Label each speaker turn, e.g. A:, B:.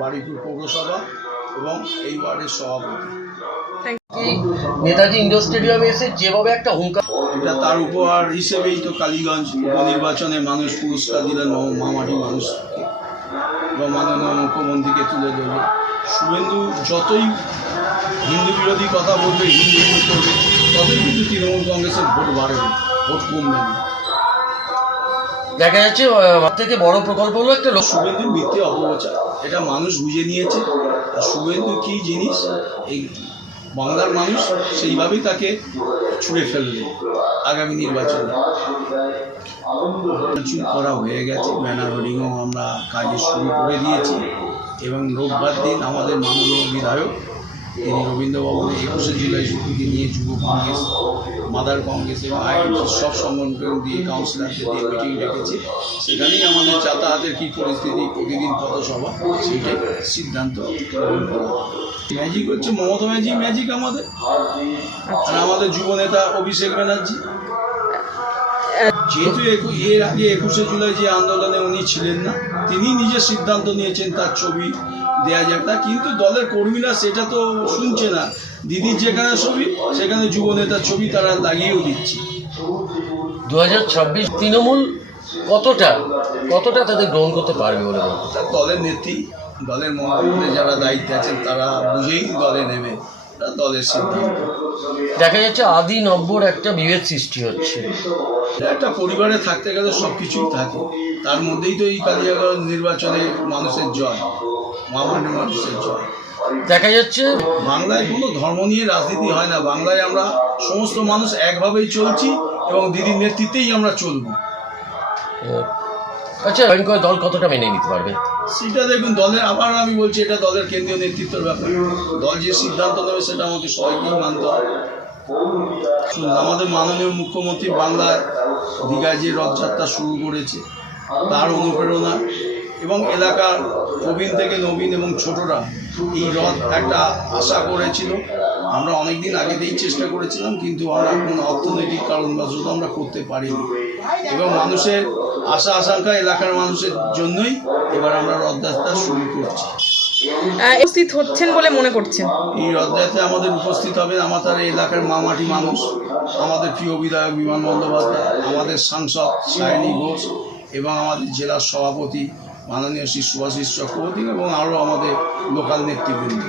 A: বারুইপুর পৌরসভা এবং এই ওয়ার্ডের সভাপতি।
B: নেতাজি ইন্ডোর স্টেডিয়ামে এসে যেভাবে একটা হুঙ্কার
A: এটা তার উপহার হিসেবেই তো কালীগঞ্জ উপনির্বাচনে মানুষ পুরস্কার দিলেন মামাটি মানুষকে এবং মাননীয় মুখ্যমন্ত্রীকে তুলে ধরবে শুভেন্দু যতই হিন্দু বিরোধী কথা বলবে হিন্দু করবে ততই কিন্তু তৃণমূল কংগ্রেসের ভোট বাড়বে ভোট কমবে না।
B: দেখা যাচ্ছে থেকে বড় প্রকল্প হলো একটা
A: শুভেন্দু মিথ্যে অপপ্রচার। এটা মানুষ বুঝে নিয়েছে। আর শুভেন্দু কী জিনিস? এই বাংলার মানুষ সেইভাবেই তাকে ছুঁড়ে ফেলবে আগামী নির্বাচনে। কিছু করা হয়ে গেছে। ব্যানার হোর্ডিংও আমরা কাজে শুরু করে দিয়েছি। এবং রোববার দিন আমাদের মাননীয় বিধায়ক তিনি রবীন্দ্র ভবনে একুশে জুলাই ছুটিকে নিয়ে যুব কংগ্রেস, মাদার কংগ্রেস এবং আইএনসি সব সংগঠন দিয়ে কাউন্সিলরদের দিয়ে মিটিং ডেকেছে। সেখানেই আমাদের যাতায়াতের কী পরিস্থিতি, প্রতিদিন কত সভা, সেইটাই সিদ্ধান্ত গ্রহণ করা। ম্যাজিক হচ্ছে মমতা ম্যাজিক ম্যাজিক আমাদের। আর আমাদের যুব নেতা অভিষেক ব্যানার্জি। যেহেতু এর আগে একুশে জুলাই যে আন্দোলনে উনি ছিলেন না তিনি নিজে সিদ্ধান্ত নিয়েছেন তার ছবি দেয়া যাক না কিন্তু দলের কর্মীরা সেটা তো শুনছে না। দিদির যেখানে ছবি সেখানে যুব নেতার ছবি তারা লাগিয়েও দিচ্ছে।
B: দু হাজার ছাব্বিশ তৃণমূল কতটা কতটা তাদের গ্রহণ করতে পারবে বলে
A: তার দলের নেত্রী দলের মন্ত্রী যারা দায়িত্বে আছেন তারা বুঝেই দলে নেবে দলের সিদ্ধান্ত।
B: দেখা যাচ্ছে আদি নব্বর একটা বিভেদ সৃষ্টি হচ্ছে।
A: একটা পরিবারে থাকতে গেলে সব কিছুই থাকে। তার মধ্যেই তো এই কালিয়াগঞ্জ নির্বাচনে মানুষের জয়। মামান্য মানুষের জয়
B: দেখা যাচ্ছে
A: বাংলায় কোনো ধর্ম নিয়ে রাজনীতি হয় না। বাংলায় আমরা সমস্ত মানুষ একভাবেই চলছি এবং দিদির নেতৃত্বেই আমরা চলবো।
B: আচ্ছা ভয়ঙ্কর দল কতটা মেনে নিতে পারবে?
A: সেটা দেখুন দলের আবার আমি বলছি এটা দলের কেন্দ্রীয় নেতৃত্বের ব্যাপার। দল যে সিদ্ধান্ত নেবে সেটা আমাকে সবাইকেই মানতে হবে। আমাদের মাননীয় মুখ্যমন্ত্রী বাংলার দীঘায় যে রথযাত্রা শুরু করেছে তার অনুপ্রেরণা এবং এলাকার প্রবীণ থেকে নবীন এবং ছোটরা এই রথ একটা আশা করেছিল। আমরা অনেক দিন আগেতেই চেষ্টা করেছিলাম কিন্তু আমরা কোনো অর্থনৈতিক কারণবশত আমরা করতে পারিনি। এবং মানুষের আশা আশঙ্কা এলাকার মানুষের জন্যই এবার আমরা রথযাত্রা শুরু করছি।
C: উপস্থিত হচ্ছেন বলে মনে করছেন?
A: এই রথযাত্রায় আমাদের উপস্থিত হবেন আমাদের এলাকার মামাটি মানুষ আমাদের প্রিয় বিধায়ক বিমান বন্দ্যোপাধ্যায় আমাদের সাংসদ সায়নী ঘোষ এবং আমাদের জেলার সভাপতি মাননীয় শ্রী সুভাষিস চক্রবর্তী এবং আরও আমাদের লোকাল নেতৃবৃন্দ।